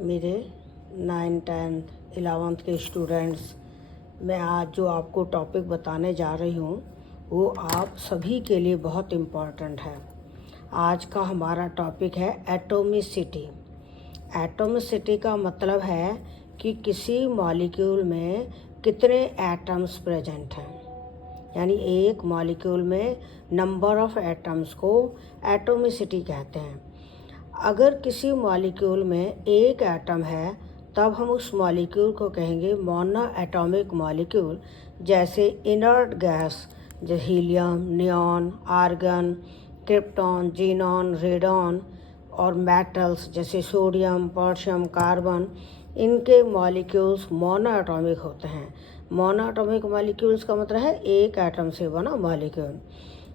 मेरे 9, 10, 11th के students, मैं आज जो आपको टॉपिक बताने जा रही हूँ वो आप सभी के लिए बहुत इम्पॉर्टेंट है। आज का हमारा टॉपिक है एटॉमिसिटी। एटॉमिसिटी का मतलब है कि किसी मॉलिक्यूल में कितने एटम्स प्रेजेंट हैं, यानी एक मॉलिक्यूल में नंबर ऑफ एटम्स को एटॉमिसिटी कहते हैं। अगर किसी मॉलिक्यूल में एक एटम है तब हम उस मॉलिक्यूल को कहेंगे मोनो एटॉमिक मॉलिक्यूल। जैसे इनर्ट गैस जैसे helium, neon, argon, krypton, xenon, radon और मेटल्स जैसे सोडियम, पोटेशियम, कार्बन, इनके मॉलिक्यूल्स मोनो एटॉमिक होते हैं। मोनो एटॉमिक मॉलिक्यूल्स का मतलब है एक एटम से बना मॉलिक्यूल।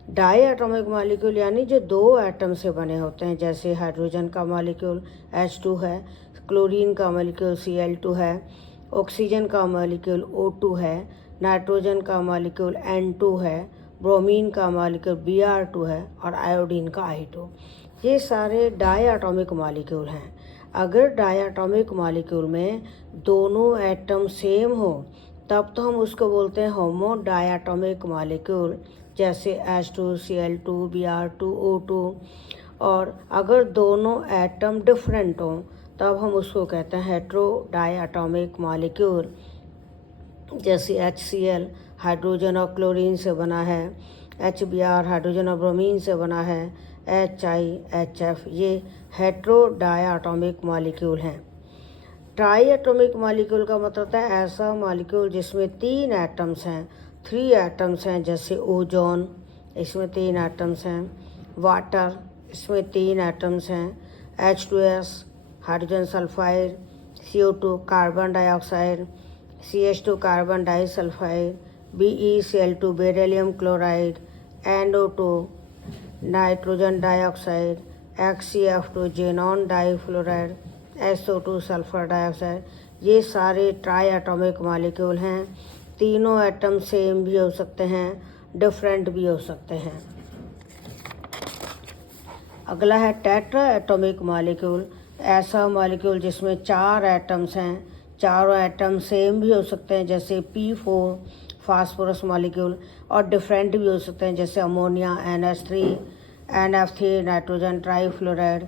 डाई एटॉमिक मॉलिक्यूल यानी जो दो एटम से बने होते हैं, जैसे हाइड्रोजन का मॉलिक्यूल H2 है, क्लोरीन का मॉलिक्यूल Cl2 है, ऑक्सीजन का मॉलिक्यूल O2 है, नाइट्रोजन का मॉलिक्यूल N2 है, ब्रोमीन का मॉलिक्यूल Br2 है और आयोडीन का I2। ये सारे डाई एटॉमिक मॉलिक्यूल हैं। अगर डाई एटॉमिक मॉलिक्यूल में दोनों एटम सेम हो तब तो हम उसको बोलते हैं होमो डायटॉमिक मॉलिक्यूल, जैसे H2, Cl2, Br2, O2। और अगर दोनों एटम डिफरेंट हों तब हम उसको कहते हैं हेट्रो डायटॉमिक मॉलिक्यूल, जैसे HCl हाइड्रोजन और क्लोरीन से बना है, HBr हाइड्रोजन और ब्रोमीन से बना है, HI, HF ये हेट्रो डायटॉमिक मॉलिक्यूल हैं। ट्राई एटॉमिक मॉलिक्यूल का मतलब होता है ऐसा मॉलिक्यूल जिसमें 3 एटम्स हैं, 3 एटम्स हैं, जैसे ओजोन, इसमें 3 एटम्स हैं, वाटर, इसमें 3 एटम्स हैं, H2S hydrogen sulphide, CO2 carbon dioxide, CH2 carbon disulphide, BeCl2 beryllium chloride, NO2 nitrogen dioxide, XCF2 xenon difluoride, SO2 sulphur dioxide. ये सारे ट्राई एटॉमिक मॉलिक्यूल हैं। तीनों एटम सेम भी हो सकते हैं, डिफरेंट भी हो सकते हैं। अगला है टेट्रा एटॉमिक मॉलिक्यूल, ऐसा मॉलिक्यूल जिसमें 4 एटम्स हैं, चारों एटम सेम भी हो सकते हैं, जैसे P4 फास्फोरस मॉलिक्यूल, और डिफरेंट भी हो सकते हैं, जैसे ammonia NH3, NF3 nitrogen trifluoride,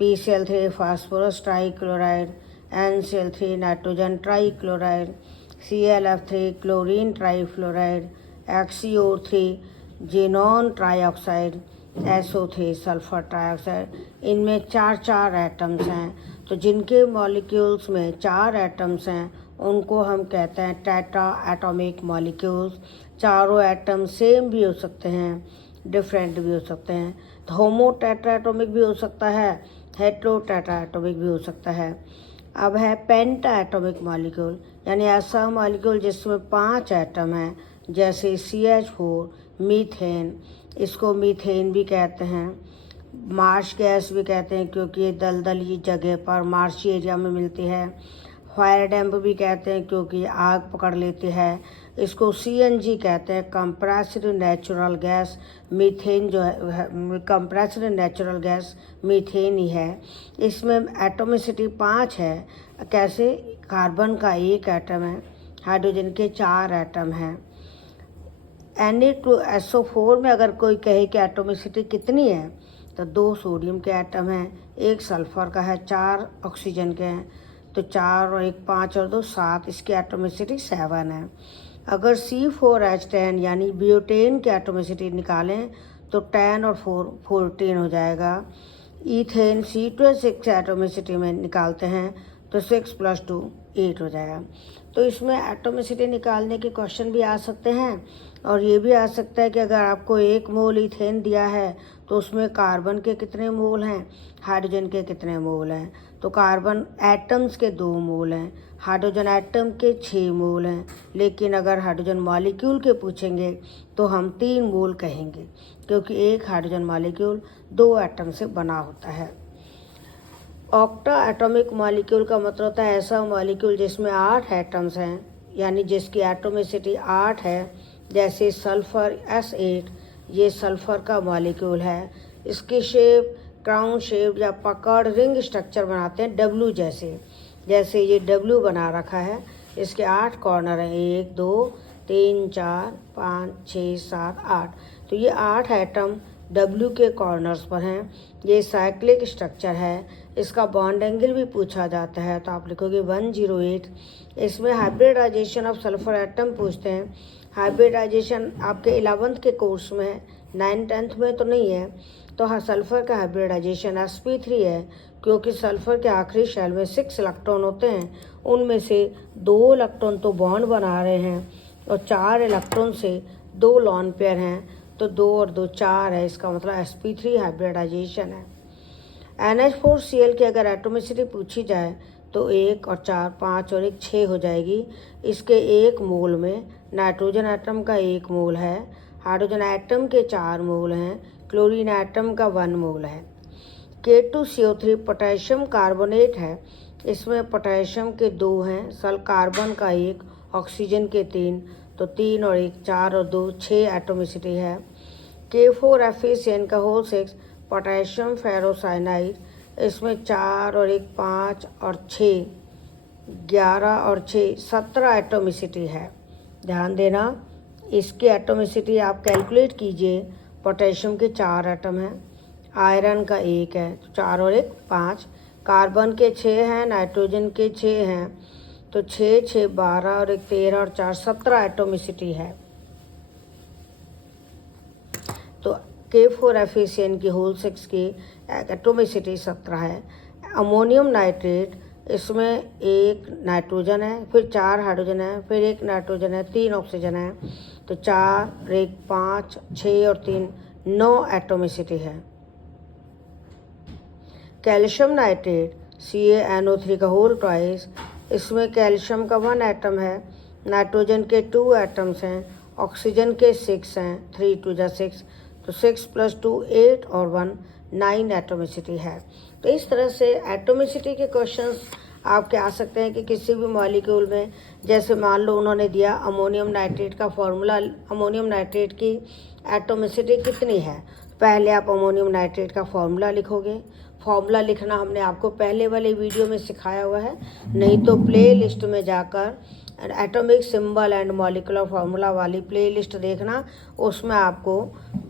PCl3 phosphorus trichloride, NCl3 nitrogen trichloride, ClF3 chlorine trifluoride, XCO3 xenon trioxide, SO3 sulphur trioxide. इनमें 4 एटम्स हैं, तो जिनके मॉलिक्यूल्स में 4 एटम्स हैं उनको हम कहते हैं टेट्रा एटॉमिक मॉलिक्यूल्स। चारों एटम सेम भी हो सकते हैं, डिफरेंट भी हो सकते हैं। तो होमो टेट्रा एटॉमिक भी हो सकता है, हेट्रो टेट्रा एटॉमिक भी हो सकता है। अब है पेंटा एटॉमिक मॉलिक्यूल, यानी ऐसा मॉलिक्यूल जिसमें 5 एटम हैं, जैसे CH4 मीथेन, इसको मीथेन भी कहते हैं, मार्श गैस भी कहते हैं क्योंकि ये दलदली जगह पर मार्शी एरिया में मिलती है। फायर डैम्प भी कहते हैं क्योंकि आग पकड़ लेती है। इसको CNG कहते हैं, कंप्रेस्ड नेचुरल गैस। मीथेन जो है कंप्रेस्ड नेचुरल गैस मीथेन ही है। इसमें एटॉमिसिटी 5 है। कैसे? कार्बन का 1 एटम है, हाइड्रोजन के 4 एटम हैं। Na2SO4 में अगर कोई कहे कि एटॉमिसिटी कितनी है तो 2 सोडियम के एटम हैं, 1 सल्फर का है, 4 ऑक्सीजन के हैं, तो 4 और 1 5 और 2 7, इसकी एटॉमिसिटी 7 है। अगर C4H10 यानी ब्यूटेन की एटॉमिसिटी निकालें तो 10 और 4 14 हो जाएगा। ईथेन C2H6 एटॉमिसिटी में निकालते हैं तो 6 + 2 8 हो जाएगा। तो इसमें एटॉमिसिटी निकालने के क्वेश्चन भी आ सकते हैं, और ये भी आ सकता है कि अगर आपको 1 मोल ईथेन दिया है तो उसमें कार्बन के कितने मोल हैं, हाइड्रोजन के कितने मोल हैं। तो कार्बन एटम्स के 2 मोल हैं, हाइड्रोजन एटम के 6 मोल हैं, लेकिन अगर हाइड्रोजन मॉलिक्यूल के पूछेंगे तो हम 3 मोल कहेंगे, क्योंकि एक हाइड्रोजन मॉलिक्यूल 2 एटम से बना होता है। ऑक्टा एटॉमिक मॉलिक्यूल का मतलब होता है ऐसा मॉलिक्यूल जिसमें 8 एटम्स हैं, यानी जिसकी एटॉमिसिटी 8 है, जैसे सल्फर S8, ये सल्फर का मॉलिक्यूल है। इसकी शेप क्राउन शेप या पकड़ रिंग स्ट्रक्चर बनाते हैं डब्लू जैसे। जैसे ये डब्लू बना रखा है, इसके 8 कॉर्नर हैं, 1 2 3 4 5 6 7 8। तो ये 8 एटम डब्ल्यू के कॉर्नर्स पर हैं। ये साइक्लिक स्ट्रक्चर है। इसका बॉन्ड एंगल भी पूछा जाता है, तो आप लिखोगे 108। इसमें हाइब्रिडाइजेशन ऑफ सल्फर एटम पूछते हैं। हाइब्रिडाइजेशन आपके 11th के कोर्स में है, 9th-10th में तो नहीं है। तो हाँ, सल्फर का हाइब्रिडाइजेशन sp3 है, क्योंकि सल्फर के आखिरी शेल में 6 इलेक्ट्रॉन होते हैं, उनमें से 2 इलेक्ट्रॉन तो बॉन्ड बना रहे हैं और 4 इलेक्ट्रॉन से 2 लॉन पेयर हैं, तो 2 और 2 4 है। इसका मतलब sp3 हाइब्रिडाइजेशन है। NH4Cl की अगर एटोमिसिटी पूछी जाए तो 1 और 4 5 और 1 6 हो जाएगी। इसके 1 मोल में नाइट्रोजन एटम का 1 मोल है, हाइड्रोजन एटम के 4 मोल हैं, क्लोरीन एटम का 1 मोल है। K2CO3 पोटेशियम कार्बोनेट है। इसमें पोटेशियम के 2 हैं, सल कार्बन का 1, ऑक्सीजन के 3, तो 3 और 1 4 और 2 6 एटोमिसिटी है। K4FeCN का होल 6 पोटेशियम फेरोसाइनाइड। इसमें 4 और 1 5 और 6 11 और 6 17 एटोमिसिटी है। ध्यान देना, इसकी एटोमिसिटी आप कैलकुलेट कीजिए। पोटेशियम के 4 एटम हैं, आयरन का 1 है, तो 4 और 1 5, कार्बन के 6 हैं, नाइट्रोजन के 6 हैं, तो 6 6 12 और 1 13 और 4 17 एटोमिसिटी है। तो K4FeCN की होल 6 की एटोमिसिटी 17 है। अमोनियम नाइट्रेट, इसमें 1 नाइट्रोजन है, फिर 4 हाइड्रोजन है, फिर 1 नाइट्रोजन है, 3 ऑक्सीजन है, तो 4 और 1 5 6 और 3 9 एटोमिसिटी है। कैल्शियम नाइट्रेट CaNO3 का होल ट्वाइस। इसमें कैल्शियम का 1 एटम है, नाइट्रोजन के 2 एटम्स हैं, ऑक्सीजन के 6 हैं, 3 2 6, तो 6 + 2 8 और 1 9 एटोमिसिटी है। तो इस तरह से एटोमिसिटी के क्वेश्चंस आपके आ सकते हैं कि किसी भी मॉलिक्यूल में, जैसे मान लो उन्होंने दिया अमोनियम नाइट्रेट का फॉर्मूला, अमोनियम नाइट्रेट की एटोमिसिटी कितनी है। पहले आप अमोनियम नाइट्रेट का फॉर्मूला लिखोगे। फॉर्मूला लिखना हमने आपको पहले वाले वीडियो में सिखाया हुआ है, नहीं तो प्ले लिस्ट में जाकर atomic symbol and molecular formula वाली प्ले लिस्ट देखना, उसमें आपको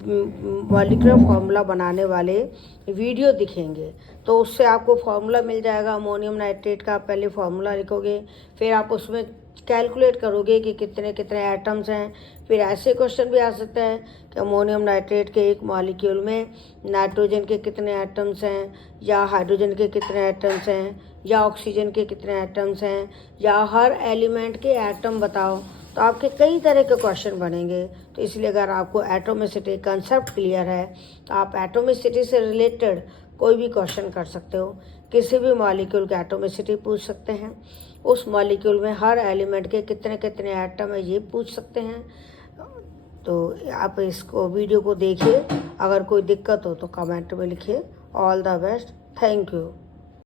मॉलिक्यूलर फार्मूला बनाने वाले वीडियो दिखेंगे। तो उससे आपको फार्मूला मिल जाएगा अमोनियम नाइट्रेट का। पहले फार्मूला लिखोगे, फिर आप उसमें कैलकुलेट करोगे कि कितने कितने एटम्स हैं। फिर ऐसे क्वेश्चन भी आ सकता है कि अमोनियम नाइट्रेट के एक मॉलिक्यूल में नाइट्रोजन के कितने एटम्स हैं, या हाइड्रोजन के कितने एटम्स हैं, या ऑक्सीजन के कितने एटम्स हैं, या हर एलिमेंट के एटम बताओ। तो आपके कई तरह के क्वेश्चन बनेंगे। तो इसलिए अगर आपको एटोमिसिटी कंसेप्ट क्लियर है तो आप एटोमिसिटी से रिलेटेड कोई भी क्वेश्चन कर सकते हो। किसी भी मॉलिक्यूल की एटोमिसिटी पूछ सकते हैं, उस मॉलिक्यूल में हर एलिमेंट के कितने कितने एटम है ये पूछ सकते हैं। तो आप इसको वीडियो को देखिए, अगर कोई दिक्कत हो तो कमेंट में लिखिए। All the best, thank you.